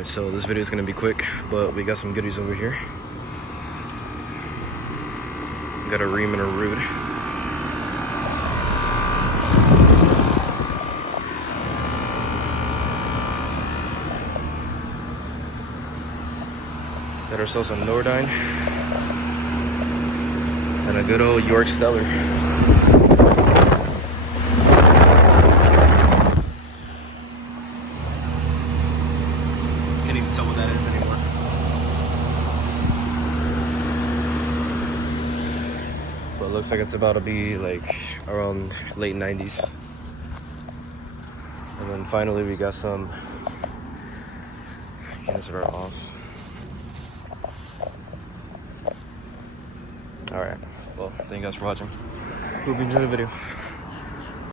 Alright, so this video is gonna be quick, but we got some goodies over here. We got a Rheem and a Rude. Got ourselves some Nordyne and a good old York Stellar. Can't even tell what that is anymore. But it looks like it's about to be like around late 90s. And then finally we got some units that are off. Alright, well, thank you guys for watching. Hope you enjoyed the video.